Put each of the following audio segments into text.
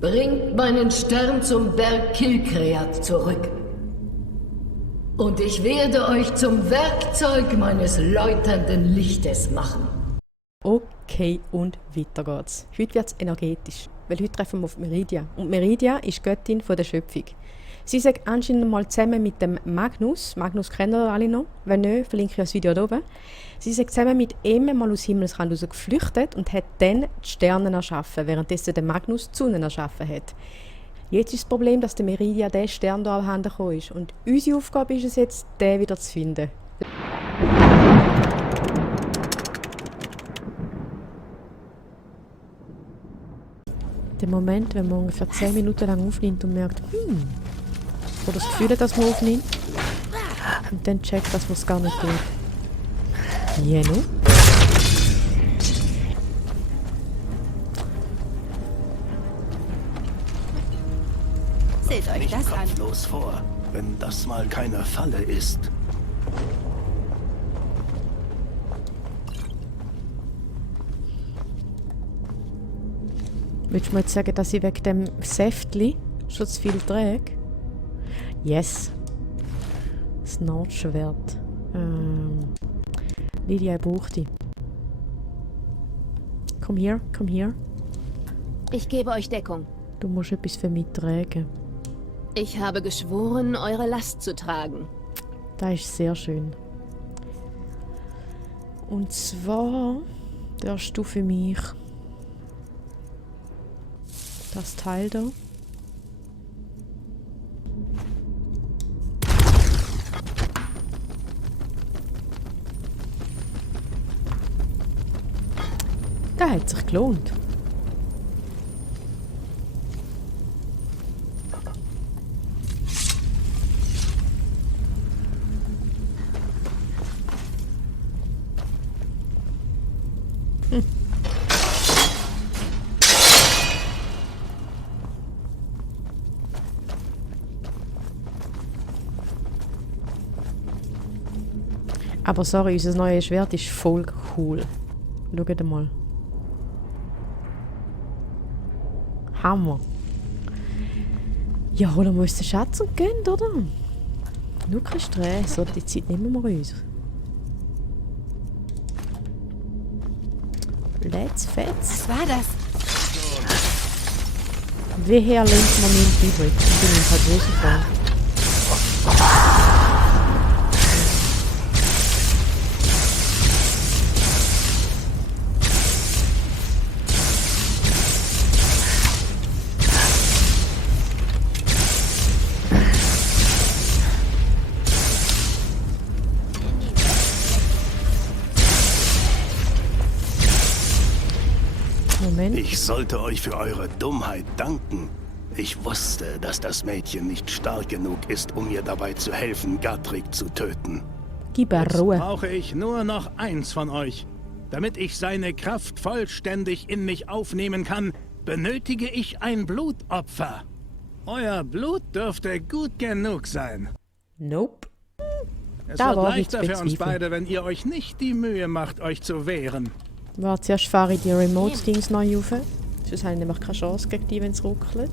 Bringt meinen Stern zum Berg Kilkreat zurück. Und ich werde euch zum Werkzeug meines läuternden Lichtes machen. Okay, und weiter geht's. Heute wird es energetisch, weil heute treffen wir auf Meridia. Und Meridia ist Göttin der Schöpfung. Sie sagt anscheinend mal zusammen mit dem Magnus kennt ihr alle noch, wenn nicht, verlinke ich das Video hier oben. Sie sagt zusammen mit ihm mal aus Himmelsrand raus geflüchtet und hat dann die Sterne erschaffen, währenddessen der Magnus die Sonne erschaffen hat. Jetzt ist das Problem, dass der Meridia diesen Stern hier abhanden gekommen ist. Und unsere Aufgabe ist es jetzt, den wieder zu finden. Der Moment, wenn man ungefähr 10 Minuten lang aufnimmt und merkt, oder das Gefühl hat, dass man aufnimmt, und dann checkt, dass man es gar nicht tut. Jeno. Seht euch Nicht das an. kopflos vor, wenn das mal keine Falle ist. Willst du mir jetzt sagen, dass ich wegen dem Säftli schon zu viel trage? Yes. Das Nordschwert. Lydia, ich brauche dich. Komm hier, komm hier. Ich gebe euch Deckung. Du musst etwas für mich tragen. Ich habe geschworen, eure Last zu tragen. Das ist sehr schön. Und zwar darfst du für mich das Teil da. Das hat sich gelohnt. Aber sorry, unser neues Schwert ist voll cool. Schaut mal. Hammer. Ja, holen wir uns den Schatz und gehen, oder? Nur kein Stress, oder? Die Zeit nehmen wir uns. Let's fetz. Was war das? Woher lenkt man nicht übrig? Ich bin ein paar Größe vor. Ich sollte euch für eure Dummheit danken. Ich wusste, dass das Mädchen nicht stark genug ist, um mir dabei zu helfen, Gatrik zu töten. Gib er Jetzt Ruhe. brauche ich nur noch eins von euch. Damit ich seine Kraft vollständig in mich aufnehmen kann, benötige ich ein Blutopfer. Euer Blut dürfte gut genug sein. Nope. Es Da wird war ich leichter für uns bezweifeln. beide, wenn ihr euch nicht die Mühe macht, euch zu wehren. Warte, zuerst fahre ich die Remote-Dings neu rauf. Sonst habe ich nämlich keine Chance gegen die, wenn es ruckelt.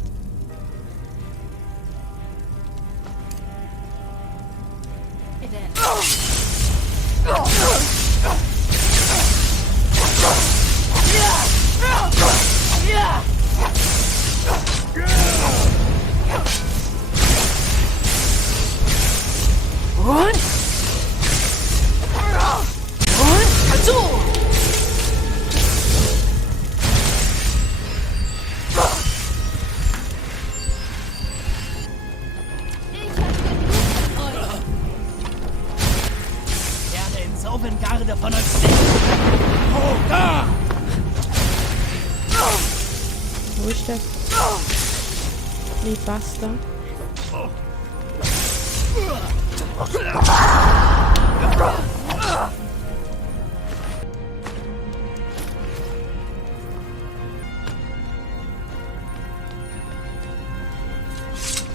Werde in Sauvengarde von euch sehen. Oh, da! Wo ist der? Wie passt da?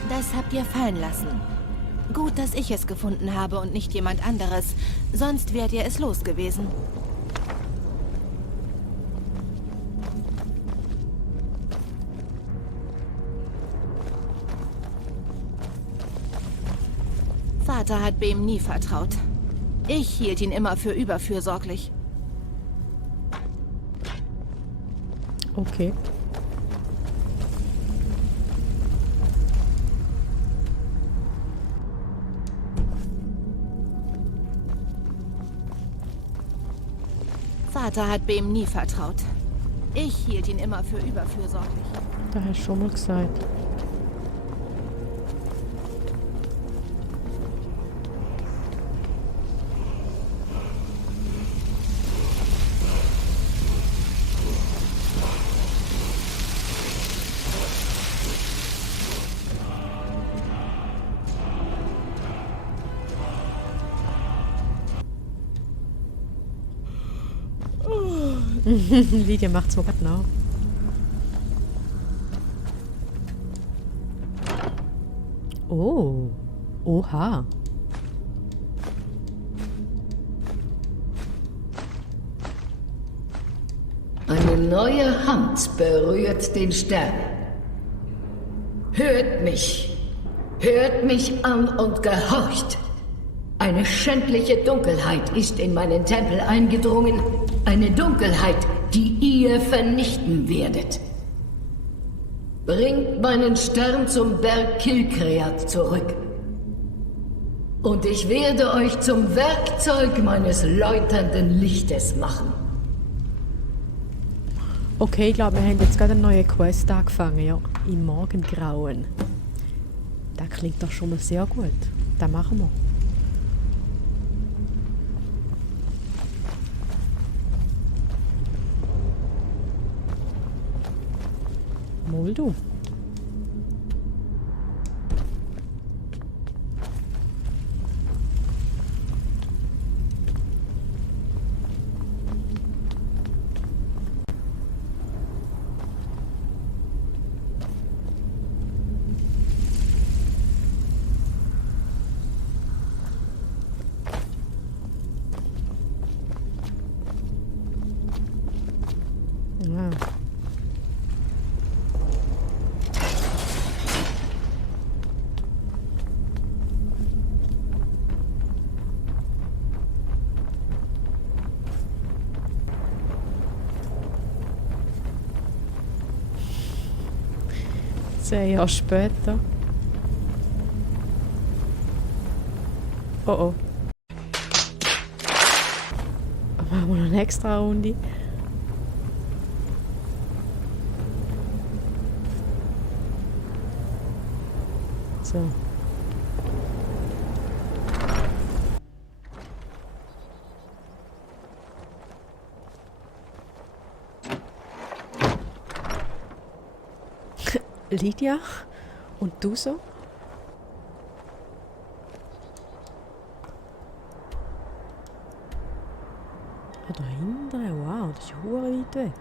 Das habt ihr fallen lassen. Gut, dass ich es gefunden habe und nicht jemand anderes. Sonst wärt ihr es los gewesen. Vater hat Bem nie vertraut. Ich hielt ihn immer für überfürsorglich. Okay. Vater hat Bem nie vertraut. Ich hielt ihn immer für überfürsorglich. Da hast du schon mal gesagt. Lydia macht's mir grad nach. Oh. Oha. Eine neue Hand berührt den Stern. Hört mich an und gehorcht. Eine schändliche Dunkelheit ist in meinen Tempel eingedrungen. Eine Dunkelheit, die ihr vernichten werdet. Bringt meinen Stern zum Berg Kilkreat zurück. Und ich werde euch zum Werkzeug meines läuternden Lichtes machen. Okay, ich glaube, wir haben jetzt gerade eine neue Quest angefangen, ja. Im Morgengrauen. Das klingt doch schon mal sehr gut. Das machen wir. Mal du. Wow. Zehn Jahre später. Oh oh. Machen wir noch eine extra Runde. So. Lydia? Und du so? Ah, da hinten? Wow, das ist verdammt weit weg.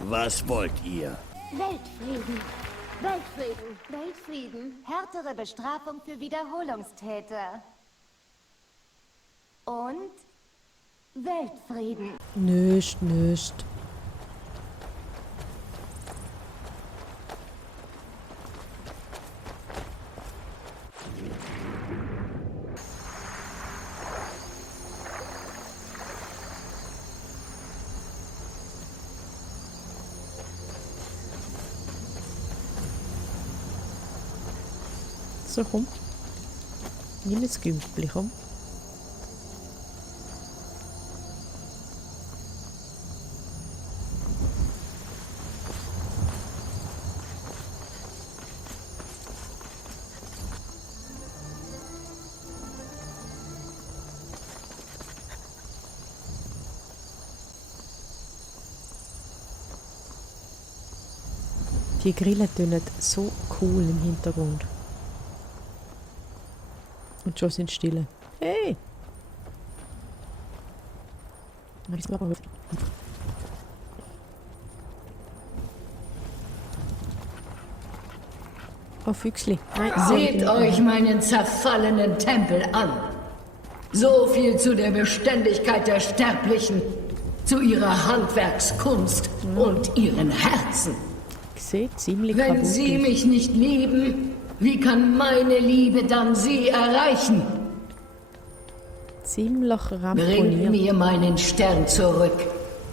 Was wollt ihr? Weltfrieden. Weltfrieden. Weltfrieden. Härtere Bestrafung für Wiederholungstäter. Und Weltfrieden. Nicht. So, komm. Nimm das Gümpfli, komm. Die Grille tönen so cool im Hintergrund. Und schon sind Stille. Hey! Oh, Füchsli. Nein, Seht euch meinen zerfallenen Tempel an. So viel zu der Beständigkeit der Sterblichen, zu ihrer Handwerkskunst und ihren Herzen. Sieht ziemlich Wenn kaputt Sie aus. mich nicht lieben, wie kann meine Liebe dann Sie erreichen? Ziemlich Bringt ramponiert. mir meinen Stern zurück,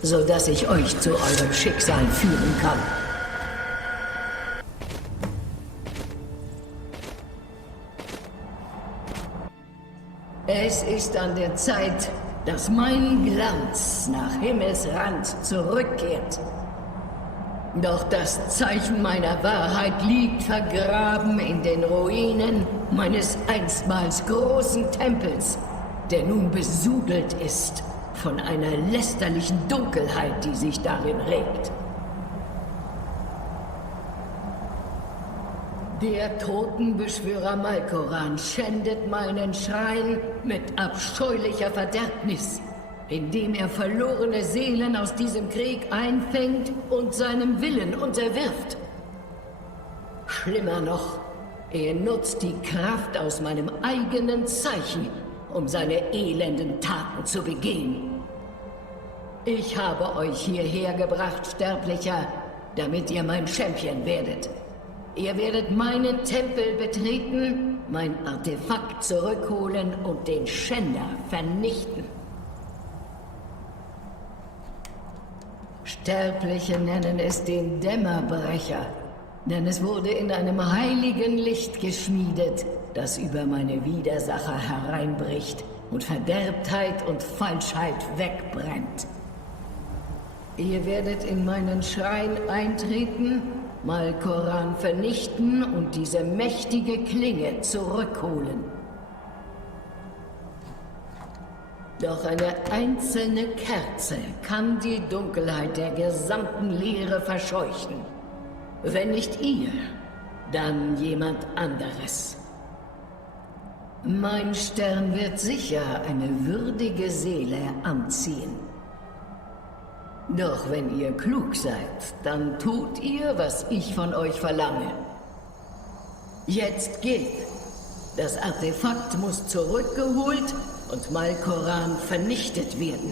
sodass ich euch zu eurem Schicksal führen kann. Es ist an der Zeit, dass mein Glanz nach Himmelsrand zurückkehrt. Doch das Zeichen meiner Wahrheit liegt vergraben in den Ruinen meines einstmals großen Tempels, der nun besudelt ist von einer lästerlichen Dunkelheit, die sich darin regt. Der Totenbeschwörer Malkoran schändet meinen Schrein mit abscheulicher Verderbnis, indem er verlorene Seelen aus diesem Krieg einfängt und seinem Willen unterwirft. Schlimmer noch, er nutzt die Kraft aus meinem eigenen Zeichen, um seine elenden Taten zu begehen. Ich habe euch hierher gebracht, Sterblicher, damit ihr mein Champion werdet. Ihr werdet meinen Tempel betreten, mein Artefakt zurückholen und den Schänder vernichten. Sterbliche nennen es den Dämmerbrecher, denn es wurde in einem heiligen Licht geschmiedet, das über meine Widersacher hereinbricht und Verderbtheit und Falschheit wegbrennt. Ihr werdet in meinen Schrein eintreten, Malkoran vernichten und diese mächtige Klinge zurückholen. Doch eine einzelne Kerze kann die Dunkelheit der gesamten Leere verscheuchen. Wenn nicht ihr, dann jemand anderes. Mein Stern wird sicher eine würdige Seele anziehen. Doch wenn ihr klug seid, dann tut ihr, was ich von euch verlange. Jetzt geht. Das Artefakt muss zurückgeholt und Malkoran vernichtet werden.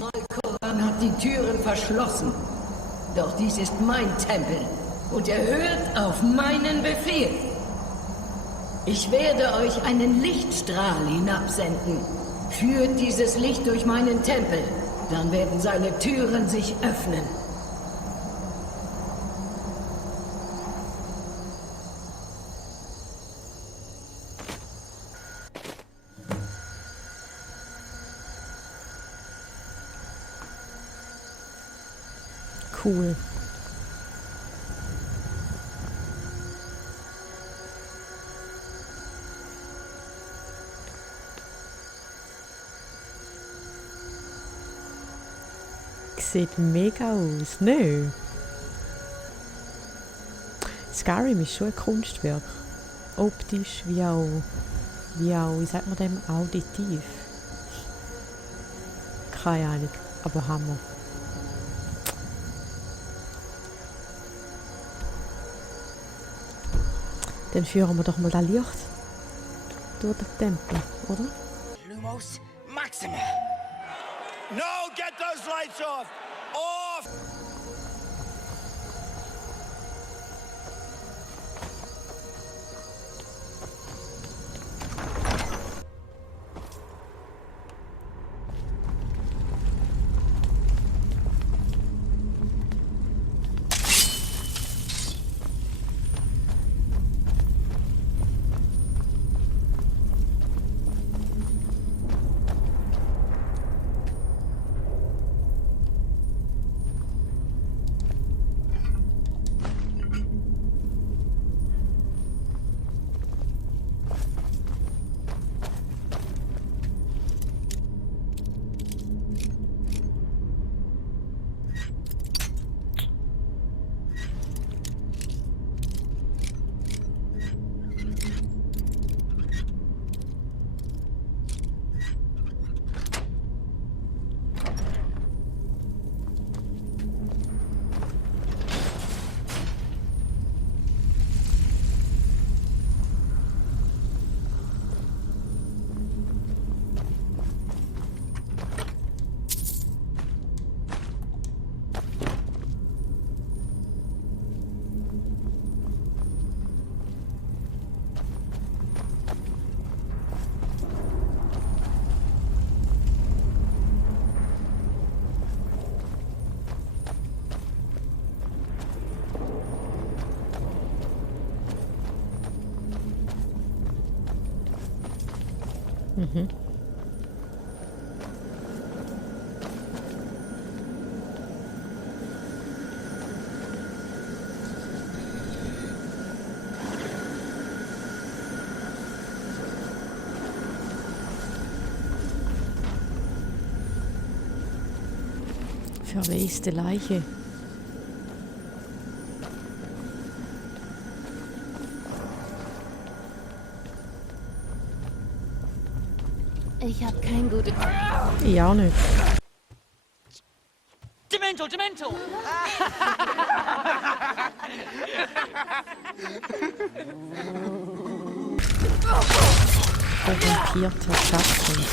Malkoran hat die Türen verschlossen. Doch dies ist mein Tempel und er hört auf meinen Befehl. Ich werde euch einen Lichtstrahl hinabsenden. Führt dieses Licht durch meinen Tempel. Dann werden seine Türen sich öffnen. Cool. Sieht mega aus, ne? Skyrim ist schon ein Kunstwerk. Optisch wie auch, wie sagt man dem, auditiv. Keine Ahnung, aber Hammer. Dann führen wir doch mal das Licht durch den Tempel, oder? Lumos Maxima. No, get those lights off! Off! Mhm. Verwaiste Leiche. Ich habe kein gutes... Ich auch nicht. Demento, Demento! Korrumpierter Schatten.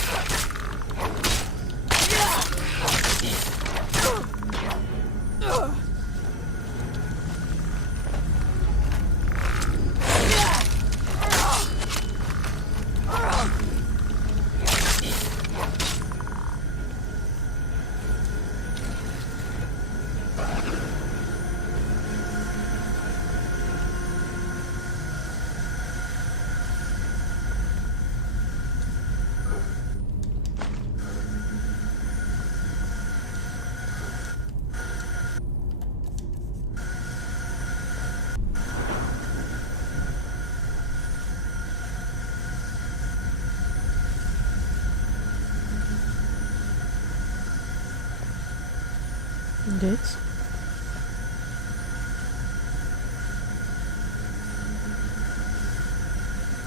Und jetzt?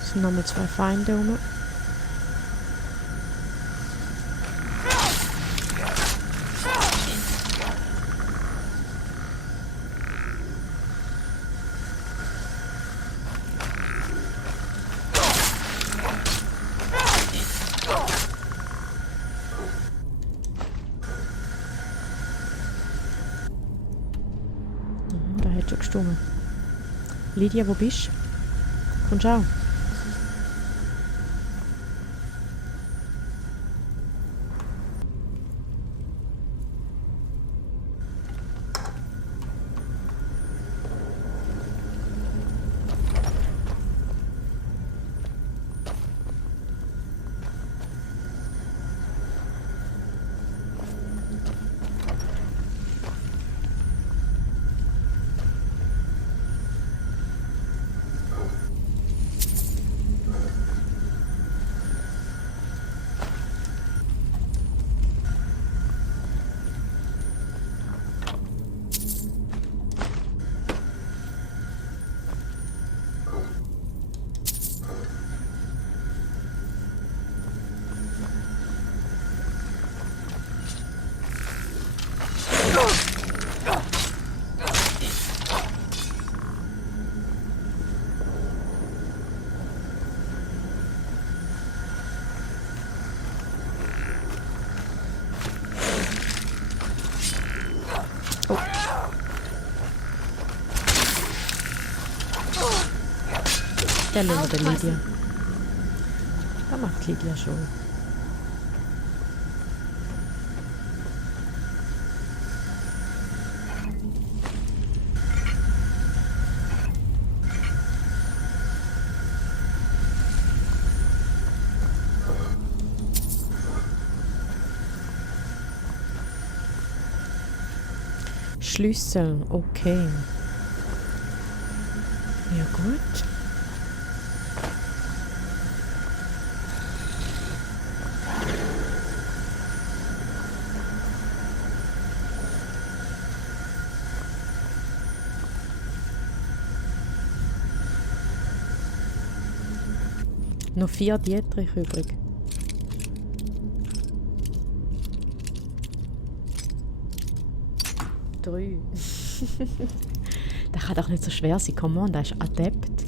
Es sind nochmal 2 Feinde rum. Da hat schon gestummen. Lydia, wo bist du? Kommst du auch? Der Länder der Lydia. Da macht Lydia schon. Schlüssel, okay. Ja gut. Noch 4 Dietrich übrig. Drei. Das kann doch nicht so schwer sein. Come on, das ist Adept.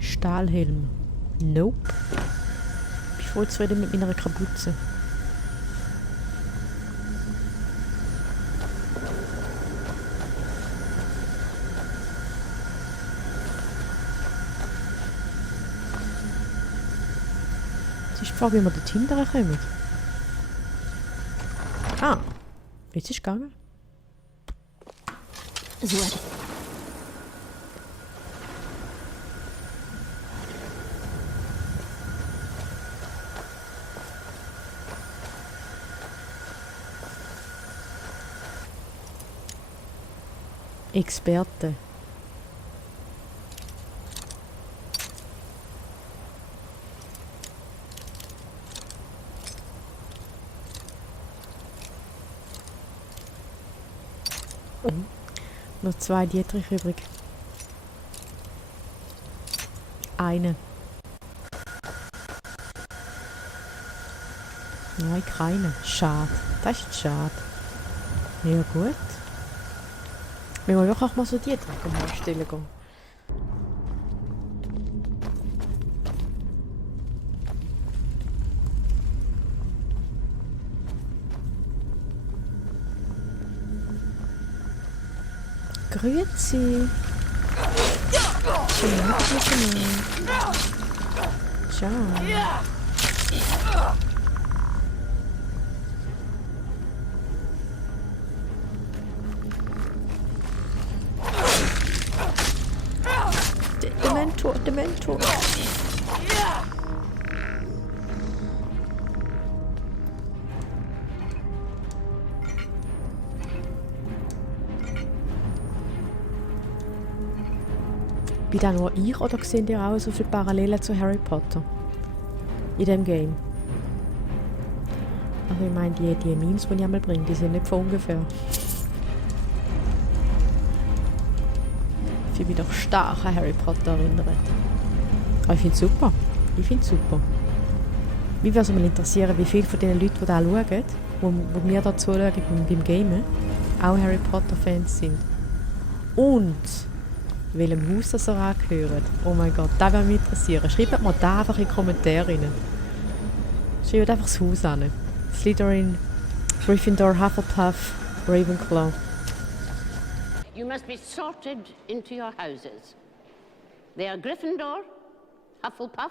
Stahlhelm. Nope. Ich bin voll zufrieden mit meiner Kapuze. Jetzt ist die Frage, wie wir dort hinterher kommen. Ah, jetzt ist es gegangen. So. Experte. Noch 2 Dietrich übrig. Eine. Nein, keine. Schade. Das ist schade. Ja gut. Wir wollen wirklich auch mal so Dietrich herstellen gehen. Grüezi. Ciao. Der Mentor. Bin da nur ich oder sehen ihr auch so viele Parallelen zu Harry Potter? In dem Game? Also ich meine, die Memes, die ich einmal bringe, die sind nicht von ungefähr. Ich bin doch stark an Harry Potter erinnert. Aber ich finde es super. Mich würde es mal interessieren, wie viele von den Leuten, die da schauen, wo mir da zuschauen beim Gamen, auch Harry Potter Fans sind. Und welchem Haus das angehört. Oh mein Gott, das würde mich interessieren. Schreibt mir da einfach in die Kommentare rein. Schreibt einfach das Haus an. Slytherin, Gryffindor, Hufflepuff, Ravenclaw. You must be sorted into your houses. They are Gryffindor, Hufflepuff,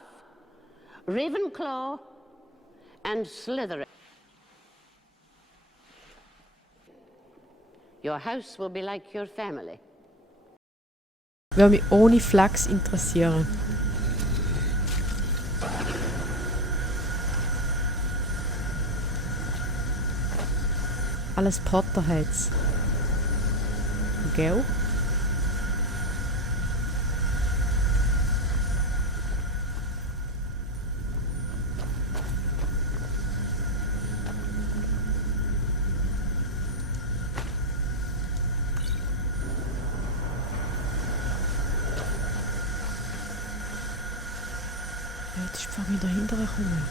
Ravenclaw, and Slytherin. Your house will be like your family. Würde mich ohne Flachs interessieren. Alles Potterheads. Gell? Jetzt ist die wieder hinterher kommen.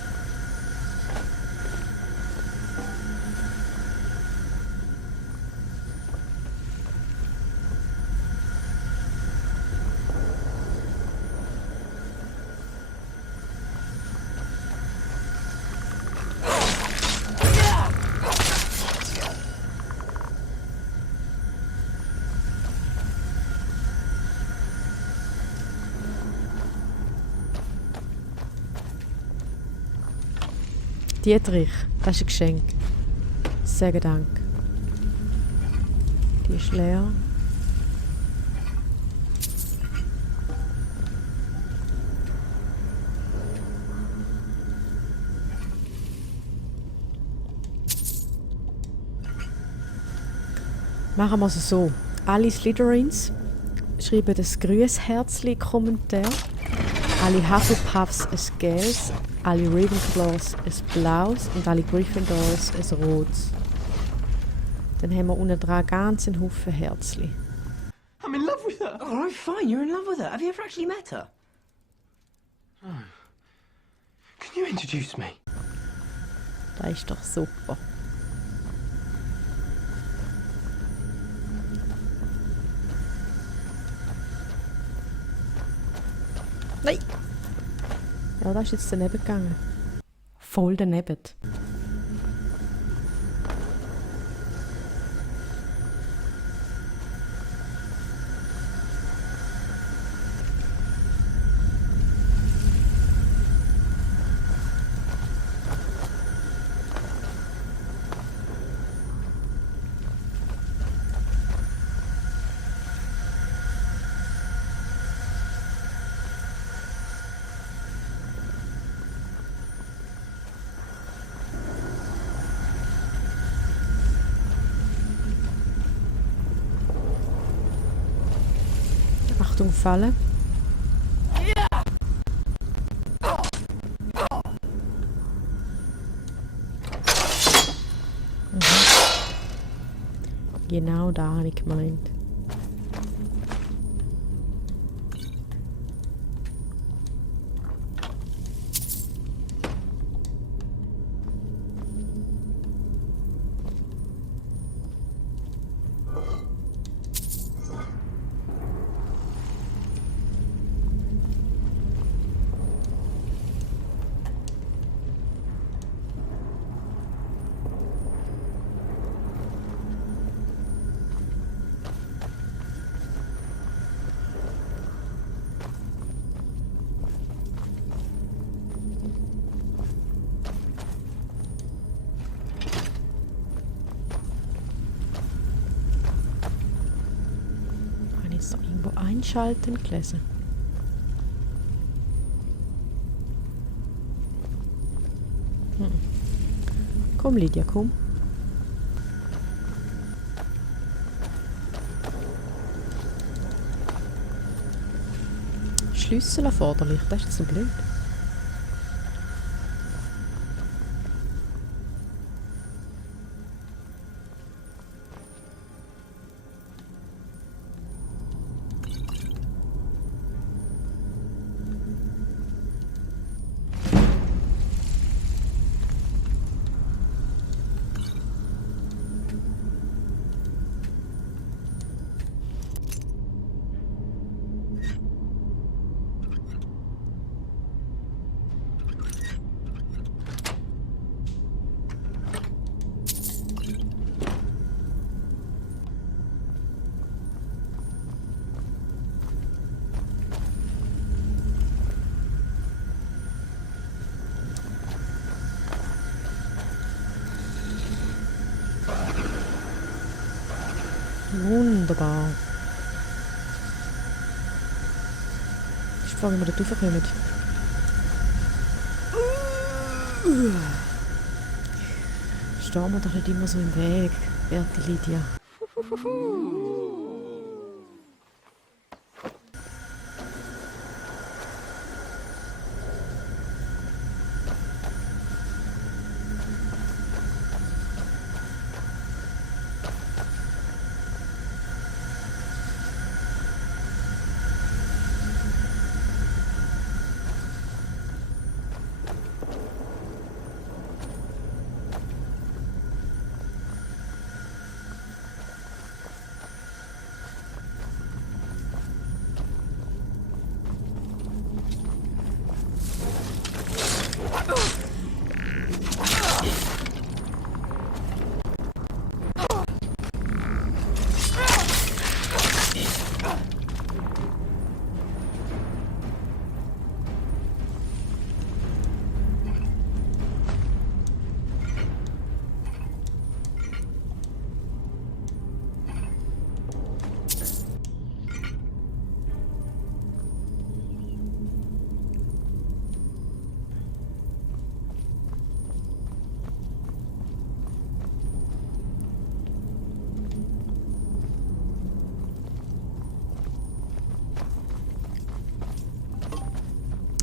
Dietrich, das ist ein Geschenk. Sage Dank. Die ist leer. Machen wir es so. Alle Slytherins schreiben das Grüßherzli-Kommentar. Alle Hufflepuffs ein gelbes, alle Ravenclaws ein blaues und alle Gryffindors ein rotes. Dann haben wir unten dran ganz einen Haufen Herzli. I'm in love with her. All right, fine. You're in love with her. Have you ever actually met her? Oh. Can you introduce me? Das ist doch super. Nein! Ja, das ist jetzt daneben gegangen. Voll daneben. Achtung, Falle. Genau da habe ich gemeint. Jetzt noch irgendwo einschalten gelesen. Komm, Lydia, komm. Schlüssel erforderlich, das ist so blöd. Wunderbar. Ich frage, wie wir da raufkommen. Stehen wir doch nicht immer so im Weg, werte Lydia.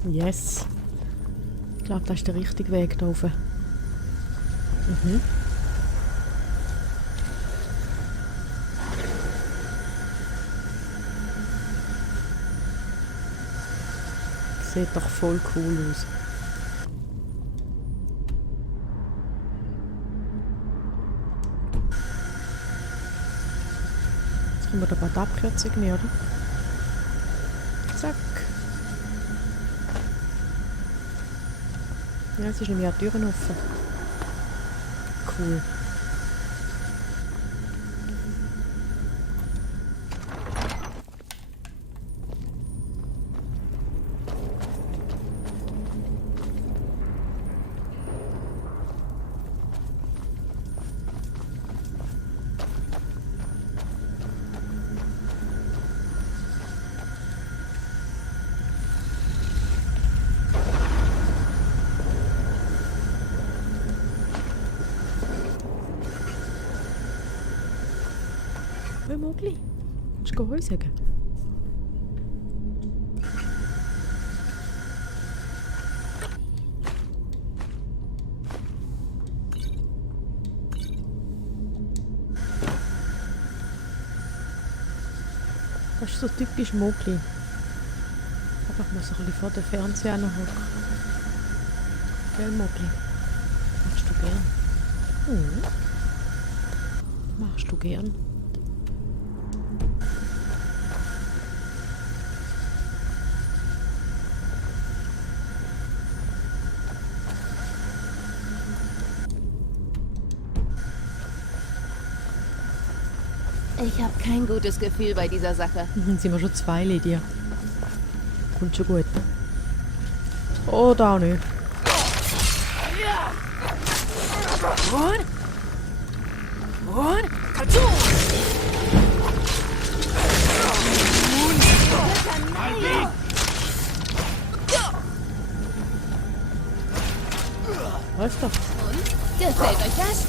Yes. Ich glaube, das ist der richtige Weg da oben. Sieht doch voll cool aus. Jetzt kommen wir da bald Abkürzung mehr, oder? Zack. Ja, es ist nämlich auch die Türen offen. Cool. Mogli, willst du Heu sagen? Das ist so typisch Mogli. Aber ich muss ein bisschen vor den Fernseher hocken. Gell, Mogli? Machst du gern? Machst du gern? Ich habe kein gutes Gefühl bei dieser Sache. Sind wir schon 2, Lydia. Kommt schon gut. Oh, da nicht. Läuft doch. Gefällt euch das?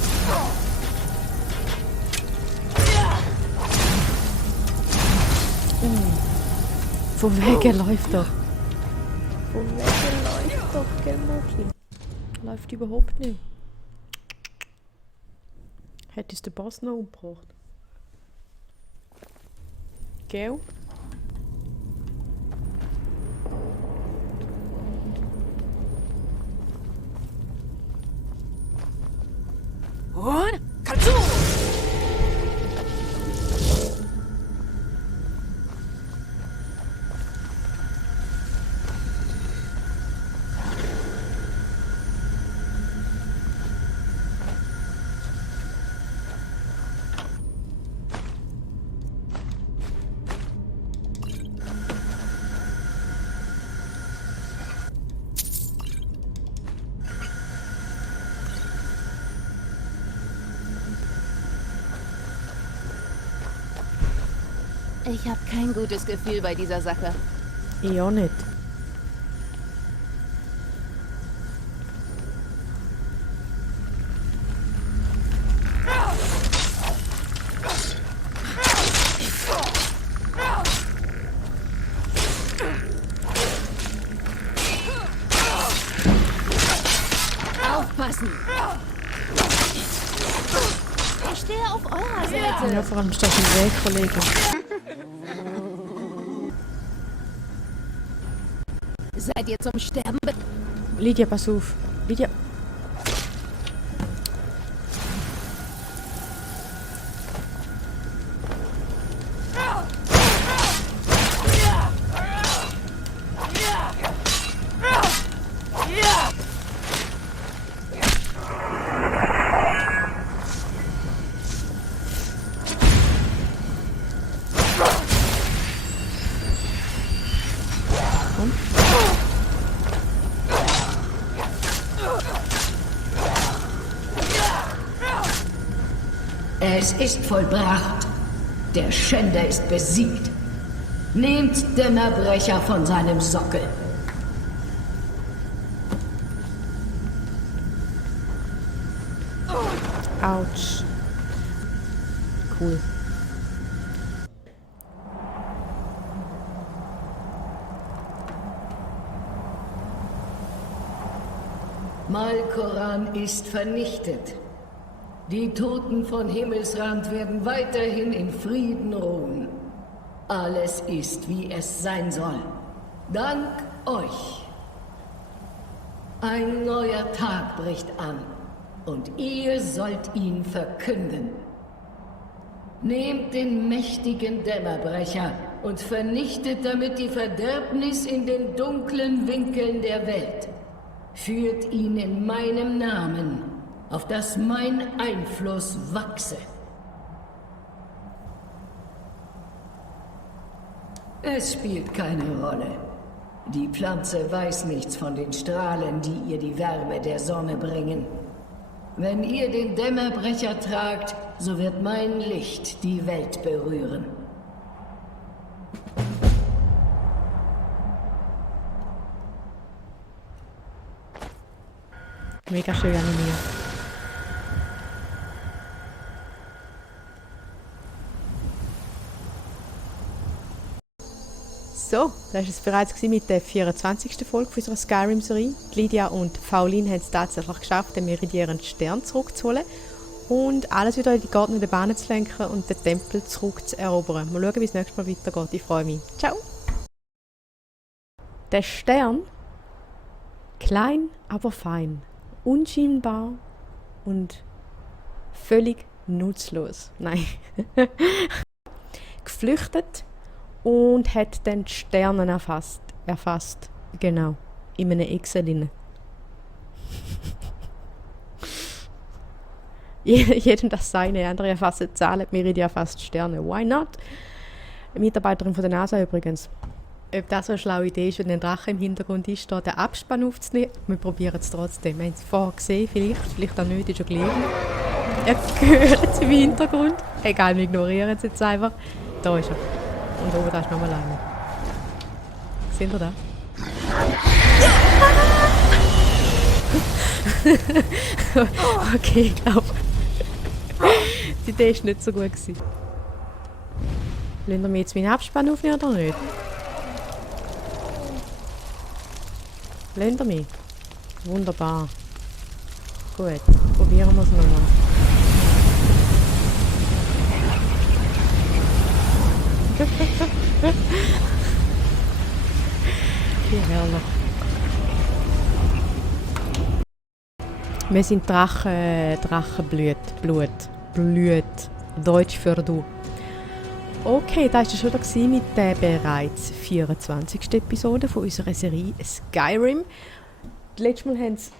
Von wegen läuft doch. Von wegen läuft doch, gell, Mogli? Läuft überhaupt nicht. Hätte es den Boss noch umgebracht. Gell? Ich habe kein gutes Gefühl bei dieser Sache. Ich auch nicht. Aufpassen! Ich stehe auf eurer Seite. Ja, vor allem ist das im Weg, Kollege. Seid ihr zum Sterben? Lydia, pass auf. Lydia. Es ist vollbracht. Der Schänder ist besiegt. Nehmt Dämmerbrecher von seinem Sockel. Autsch. Cool. Malkoran ist vernichtet. Die Toten von Himmelsrand werden weiterhin in Frieden ruhen. Alles ist, wie es sein soll. Dank euch. Ein neuer Tag bricht an und ihr sollt ihn verkünden. Nehmt den mächtigen Dämmerbrecher und vernichtet damit die Verderbnis in den dunklen Winkeln der Welt. Führt ihn in meinem Namen, auf dass mein Einfluss wachse. Es spielt keine Rolle. Die Pflanze weiß nichts von den Strahlen, die ihr die Wärme der Sonne bringen. Wenn ihr den Dämmerbrecher tragt, so wird mein Licht die Welt berühren. Mega schön animiert. So, das war es bereits mit der 24. Folge unserer Skyrim-Serie. Lydia und Pauline haben es tatsächlich geschafft, den Meridian Stern zurückzuholen. und alles wieder in die geordnete Bahn zu lenken und den Tempel zurückzuerobern. Mal schauen, wie es nächstes Mal weitergeht. Ich freue mich. Ciao! Der Stern, klein, aber fein, unscheinbar und völlig nutzlos. Nein. Geflüchtet und hat dann die Sterne erfasst. Genau. In einem Excel. Jedem das seine. Andere erfassen Zahlen, Meridia erfasst Sterne. Why not? Eine Mitarbeiterin von der NASA übrigens. Ob das so eine schlaue Idee ist, wenn ein Drache im Hintergrund ist, da den Abspann aufzunehmen, wir probieren es trotzdem. Wir haben es vorher gesehen, vielleicht auch nicht, ist schon gelegen. Ihr hört es im Hintergrund. Egal, wir ignorieren es jetzt einfach. Da ist er. Und oben da ist nochmal einer. Seht ihr da? Okay, ich glaube. Die Idee war nicht so gut. Lassen wir mir jetzt meinen Abspann aufnehmen oder nicht? Lassen wir mich? Wunderbar. Gut, probieren wir es nochmal. Wie herrlich. Wir sind Drachenblut. Deutsch für du. Okay, das war schon wieder mit der bereits 24. Episode von unserer Serie Skyrim. Letztes Mal haben sie...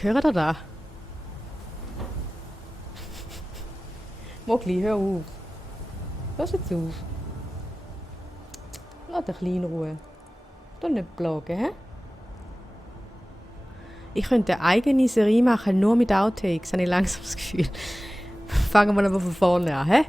Hört ihr das? Mogli, hör auf. Lass jetzt auf. Lass dich klein in Ruhe. Du nicht plagen, hä? Ich könnte eine eigene Serie machen, nur mit Outtakes, habe ich langsam das Gefühl. Fangen wir aber von vorne an, hä?